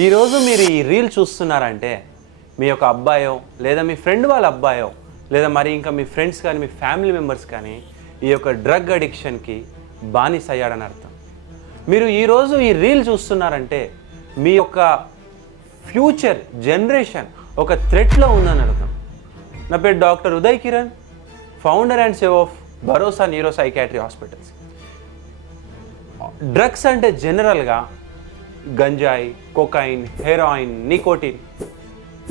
ఈరోజు మీరు ఈ రీల్ చూస్తున్నారంటే మీ యొక్క అబ్బాయో లేదా మీ ఫ్రెండ్ వాళ్ళ అబ్బాయో లేదా మరి ఇంకా మీ ఫ్రెండ్స్ కానీ మీ ఫ్యామిలీ మెంబర్స్ కానీ ఈ యొక్క డ్రగ్ అడిక్షన్కి బానిస అయ్యాడని అర్థం. మీరు ఈరోజు ఈ రీల్ చూస్తున్నారంటే మీ యొక్క ఫ్యూచర్ జనరేషన్ ఒక థ్రెట్లో ఉందని అర్థం. నా పేరు doctor Uday Kiran, founder and CEO of Bharosa neuro psychiatry hospitals. Drugs అంటే జనరల్గా గంజాయి, cocaine, heroin, nicotine,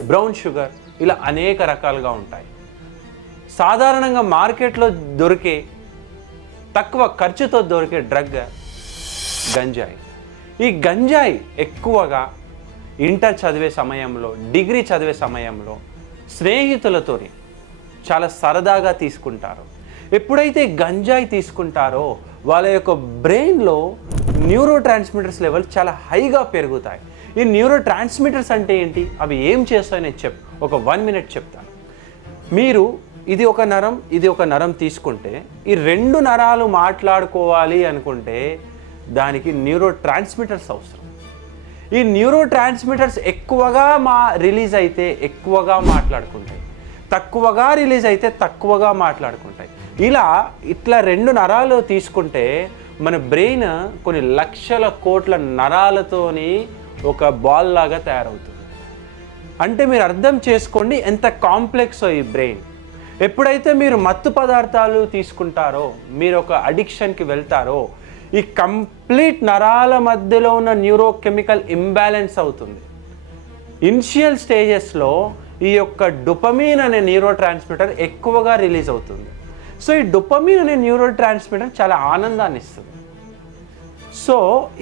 brown sugar ఇలా అనేక రకాలుగా ఉంటాయి. సాధారణంగా మార్కెట్లో దొరికే తక్కువ ఖర్చుతో దొరికే డ్రగ్ గంజాయి. ఈ గంజాయి ఎక్కువగా ఇంటర్ చదివే సమయంలో, డిగ్రీ చదివే సమయంలో స్నేహితులతో చాలా సరదాగా తీసుకుంటారు. ఎప్పుడైతే గంజాయి తీసుకుంటారో వాళ్ళ యొక్క బ్రెయిన్లో న్యూరో ట్రాన్స్మిటర్స్ లెవెల్ చాలా హైగా పెరుగుతాయి. ఈ న్యూరో ట్రాన్స్మిటర్స్ అంటే ఏంటి, అవి ఏం చేస్తాయో నేను ఒక 1 minute చెప్తాను. మీరు ఇది ఒక నరం తీసుకుంటే ఈ 2 నరాలు మాట్లాడుకోవాలి అనుకుంటే దానికి న్యూరో ట్రాన్స్మిటర్స్ అవసరం. ఈ న్యూరో ట్రాన్స్మిటర్స్ ఎక్కువగా రిలీజ్ అయితే ఎక్కువగా మాట్లాడుకుంటాయి, తక్కువగా రిలీజ్ అయితే తక్కువగా మాట్లాడుకుంటాయి. ఇట్లా 2 నరాలు తీసుకుంటే మన బ్రెయిన్ కొన్ని లక్షల కోట్ల నరాలతోని ఒక బాల్ లాగా తయారవుతుంది. అంటే మీరు అర్థం చేసుకోండి ఎంత కాంప్లెక్సో ఈ బ్రెయిన్. ఎప్పుడైతే మీరు మత్తు పదార్థాలు తీసుకుంటారో, మీరు ఒక అడిక్షన్కి వెళ్తారో, ఈ కంప్లీట్ నరాల మధ్యలో ఉన్న న్యూరోకెమికల్ ఇంబ్యాలెన్స్ అవుతుంది. ఇనిషియల్ స్టేజెస్లో ఈ యొక్క డోపమిన్ అనే న్యూరో ట్రాన్స్మిటర్ ఎక్కువగా రిలీజ్ అవుతుంది. సో ఈ డోపమిన్ అనే న్యూరో ట్రాన్స్మిటర్ చాలా ఆనందాన్ని ఇస్తుంది. సో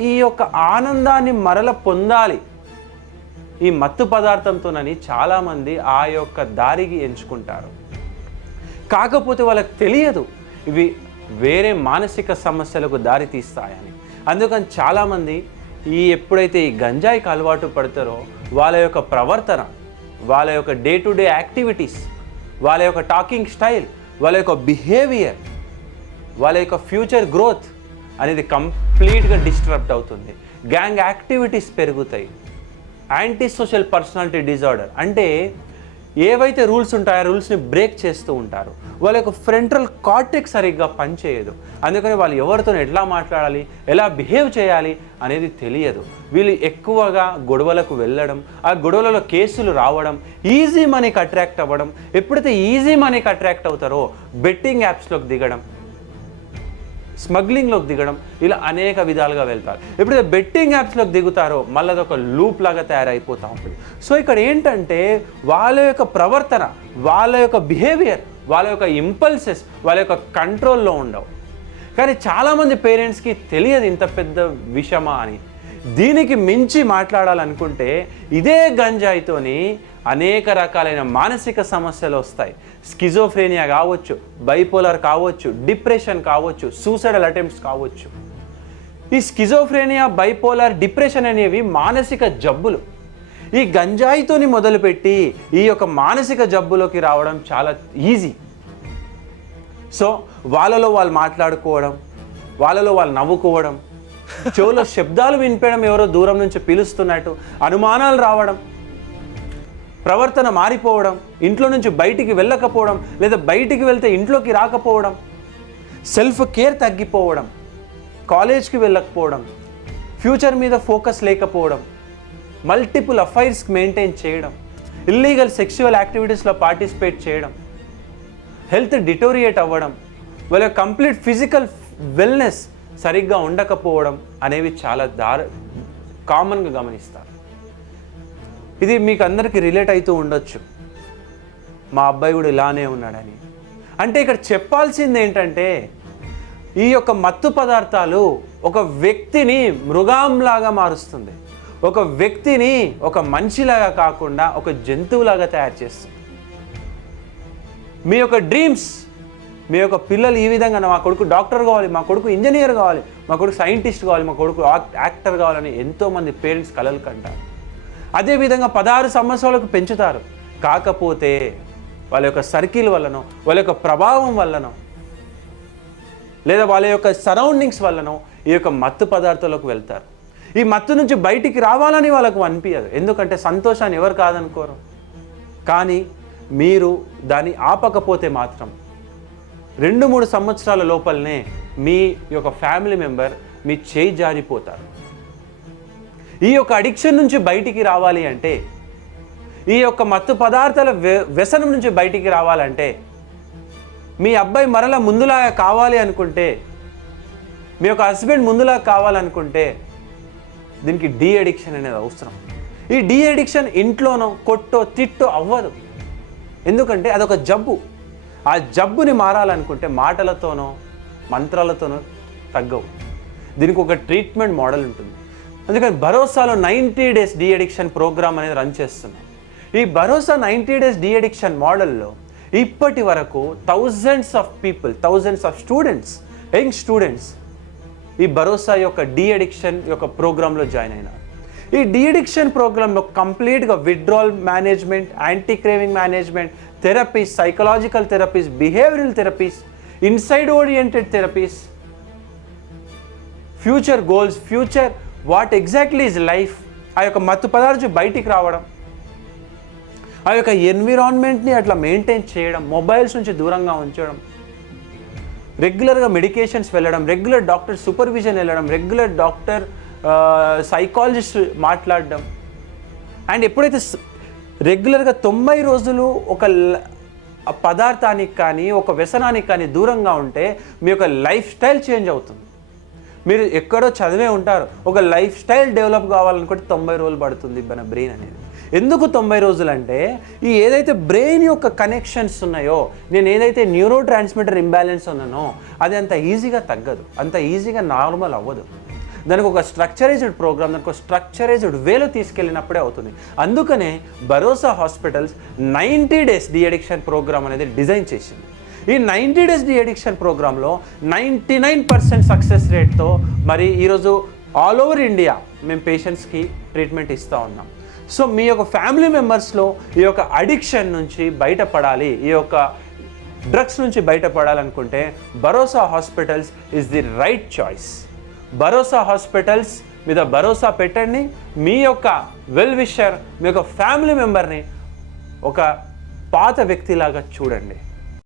ఈ యొక్క ఆనందాన్ని మరల పొందాలి ఈ మత్తు పదార్థంతోనని చాలామంది ఆ యొక్క దారికి ఎంచుకుంటారు. కాకపోతే వాళ్ళకి తెలియదు ఇవి వేరే మానసిక సమస్యలకు దారి తీస్తాయని. అందుకని చాలామంది ఎప్పుడైతే ఈ గంజాయికి అలవాటు పడతారో వాళ్ళ యొక్క ప్రవర్తన, వాళ్ళ యొక్క డే టు డే యాక్టివిటీస్, వాళ్ళ యొక్క టాకింగ్ స్టైల్, వాళ్ళ యొక్క బిహేవియర్, వాళ్ళ యొక్క ఫ్యూచర్ గ్రోత్ అనేది కంప్లీట్గా డిస్టర్బ్ అవుతుంది. గ్యాంగ్ యాక్టివిటీస్ పెరుగుతాయి. యాంటీ సోషల్ పర్సనాలిటీ డిజార్డర్ అంటే ఏవైతే రూల్స్ ఉంటాయో ఆ రూల్స్ని బ్రేక్ చేస్తూ ఉంటారు. వాళ్ళ యొక్క ఫ్రంటల్ కార్టెక్స్ సరిగ్గా పనిచేయదు. అందుకని వాళ్ళు ఎవరితో ఎట్లా మాట్లాడాలి, ఎలా బిహేవ్ చేయాలి అనేది తెలియదు. వీళ్ళు ఎక్కువగా గొడవలకు వెళ్ళడం, ఆ గొడవలలో కేసులు రావడం, ఈజీ మనీకి అట్రాక్ట్ అవ్వడం. ఎప్పుడైతే ఈజీ మనీకి అట్రాక్ట్ అవుతారో బెట్టింగ్ యాప్స్లోకి దిగడం, స్మగ్లింగ్లోకి దిగడం, ఇలా అనేక విధాలుగా వెళ్తారు. ఎప్పుడైతే బెట్టింగ్ యాప్స్లోకి దిగుతారో మళ్ళీ అదొక లూప్ లాగా తయారైపోతూ ఉంటుంది. సో ఇక్కడ ఏంటంటే వాళ్ళ యొక్క ప్రవర్తన, వాళ్ళ యొక్క బిహేవియర్, వాళ్ళ యొక్క ఇంపల్సెస్ వాళ్ళ యొక్క కంట్రోల్లో ఉండవు. కానీ చాలామంది పేరెంట్స్కి తెలియదు ఇంత పెద్ద విషయమా అని. దీనికి మించి మాట్లాడాలనుకుంటే ఇదే గంజాయితోని అనేక రకాలైన మానసిక సమస్యలు వస్తాయి. స్కిజోఫ్రేనియా కావచ్చు, బైపోలర్ కావచ్చు, డిప్రెషన్ కావచ్చు, సూసైడల్ అటెంప్ట్స్ కావచ్చు. ఈ స్కిజోఫ్రేనియా, బైపోలర్, డిప్రెషన్ అనేవి మానసిక జబ్బులు. ఈ గంజాయితోని మొదలుపెట్టి ఈ యొక్క మానసిక జబ్బులోకి రావడం చాలా ఈజీ. సో వాళ్ళలో వాళ్ళు మాట్లాడుకోవడం, వాళ్ళలో వాళ్ళు నవ్వుకోవడం, చెవులో శబ్దాలు వినిపించడం, ఎవరో దూరం నుంచి పిలుస్తున్నట్టు, అనుమానాలు రావడం, ప్రవర్తన మారిపోవడం, ఇంట్లో నుంచి బయటికి వెళ్ళకపోవడం లేదా బయటికి వెళ్తే ఇంట్లోకి రాకపోవడం, సెల్ఫ్ కేర్ తగ్గిపోవడం, కాలేజ్కి వెళ్ళకపోవడం, ఫ్యూచర్ మీద ఫోకస్ లేకపోవడం, మల్టిపుల్ అఫైర్స్ మెయింటైన్ చేయడం, ఇల్లీగల్ సెక్సువల్ యాక్టివిటీస్లో పార్టిసిపేట్ చేయడం, హెల్త్ డిటోరియేట్ అవ్వడం, వాళ్ళ కంప్లీట్ ఫిజికల్ వెల్నెస్ సరిగ్గా ఉండకపోవడం అనేవి చాలా కామన్గా గమనిస్తారు. ఇది మీకు అందరికీ రిలేట్ అవుతూ ఉండొచ్చు, మా అబ్బాయి కూడా ఇలానే ఉన్నాడని. అంటే ఇక్కడ చెప్పాల్సింది ఏంటంటే ఈ యొక్క మత్తు పదార్థాలు ఒక వ్యక్తిని మృగంలాగా మారుస్తుంది, ఒక వ్యక్తిని ఒక మనిషిలాగా కాకుండా ఒక జంతువులాగా తయారు చేస్తుంది. మీ యొక్క డ్రీమ్స్, మీ యొక్క పిల్లలు ఈ విధంగా మా కొడుకు డాక్టర్ కావాలి, మా కొడుకు ఇంజనీర్ కావాలి, మా కొడుకు సైంటిస్ట్ కావాలి, మా కొడుకు యాక్టర్ కావాలని ఎంతోమంది పేరెంట్స్ కలలు కంటారు. అదేవిధంగా 16 సంవత్సరాలకు పెంచుతారు. కాకపోతే వాళ్ళ యొక్క సర్కిల్ వల్లనో, వాళ్ళ యొక్క ప్రభావం వల్లనో, లేదా వాళ్ళ యొక్క సరౌండింగ్స్ వల్లనో ఈ యొక్క మత్తు పదార్థాలకు వెళ్తారు. ఈ మత్తు నుంచి బయటికి రావాలని వాళ్ళకు అనిపించదు. ఎందుకంటే సంతోషాన్ని ఎవరు కాదనుకోరు. కానీ మీరు దాన్ని ఆపకపోతే మాత్రం 2-3 సంవత్సరాల లోపలనే మీ యొక్క ఫ్యామిలీ మెంబర్ మీ చేయి జారిపోతారు. ఈ యొక్క అడిక్షన్ నుంచి బయటికి రావాలి అంటే, ఈ యొక్క మత్తు పదార్థాల వ్యసనం నుంచి బయటికి రావాలంటే, మీ అబ్బాయి మరలా ముందులాగా కావాలి అనుకుంటే, మీ యొక్క హస్బెండ్ ముందులాగా కావాలనుకుంటే దీనికి డీ అడిక్షన్ అనేది అవసరం. ఈ డీ అడిక్షన్ ఇంట్లోనో కొట్టో తిట్టో అవ్వదు. ఎందుకంటే అదొక జబ్బు. ఆ జబ్బుని మారాలనుకుంటే మాటలతోనో మంత్రాలతోనో తగ్గవు. దీనికి ఒక ట్రీట్మెంట్ మోడల్ ఉంటుంది. అందుకని భరోసాలో 90 days డీ అడిక్షన్ ప్రోగ్రామ్ అనేది రన్ చేస్తున్నాం. ఈ భరోసా 90 days డీ అడిక్షన్ మోడల్లో ఇప్పటి వరకు thousands of students, young students ఈ భరోసా యొక్క డీ అడిక్షన్ యొక్క ప్రోగ్రాంలో జాయిన్ అయినారు. ఈ డీ అడిక్షన్ ప్రోగ్రాంలో కంప్లీట్గా withdrawal management, anti craving management, therapies, psychological therapies, behavioural therapies, inside oriented therapies, future goals, future what exactly is life, ఆ యొక్క మత్తు పదార్థం బయటికి రావడం, ఆ యొక్క ఎన్విరాన్మెంట్ని అట్లా మెయింటైన్ చేయడం, మొబైల్స్ నుంచి దూరంగా ఉంచడం, రెగ్యులర్గా మెడికేషన్స్ వెళ్ళడం, రెగ్యులర్ డాక్టర్ సూపర్విజన్ వెళ్ళడం, రెగ్యులర్ డాక్టర్ సైకాలజిస్ట్ మాట్లాడడం. అండ్ ఎప్పుడైతే రెగ్యులర్గా 90 రోజులు ఒక పదార్థానికి కానీ ఒక వ్యసనానికి కానీ దూరంగా ఉంటే మీ యొక్క లైఫ్ స్టైల్ చేంజ్ అవుతుంది. మీరు ఎక్కడో చదివే ఉంటారు, ఒక లైఫ్ స్టైల్ డెవలప్ కావాలనుకుంటే 90 రోజులు పడుతుంది మన బ్రెయిన్ అనేది. ఎందుకు 90 రోజులు అంటే, ఈ ఏదైతే బ్రెయిన్ యొక్క కనెక్షన్స్ ఉన్నాయో, నేను ఏదైతే న్యూరో ట్రాన్స్మిటర్ ఇంబ్యాలెన్స్ ఉన్నానో అది అంత ఈజీగా తగ్గదు, అంత ఈజీగా నార్మల్ అవ్వదు. దానికి ఒక స్ట్రక్చరైజ్డ్ ప్రోగ్రామ్, దానికి ఒక స్ట్రక్చరైజ్డ్ వేలో తీసుకెళ్ళినప్పుడే అవుతుంది. అందుకనే Bharosa hospitals 90 days de addiction program అనేది డిజైన్ చేసింది. ఈ 90 days డీ అడిక్షన్ ప్రోగ్రాంలో 99% సక్సెస్ రేట్తో మరి ఈరోజు ఆల్ ఓవర్ ఇండియా మేము పేషెంట్స్కి ట్రీట్మెంట్ ఇస్తూ ఉన్నాం. సో మీ యొక్క ఫ్యామిలీ మెంబర్స్లో ఈ యొక్క అడిక్షన్ నుంచి బయటపడాలి, ఈ యొక్క డ్రగ్స్ నుంచి బయటపడాలనుకుంటే భరోసా hospitals is the right choice. Bharosa hospitals మీద భరోసా పెట్టండి. మీ యొక్క వెల్ విషర్, మీ యొక్క ఫ్యామిలీ మెంబర్ని ఒక పాత వ్యక్తిలాగా చూడండి.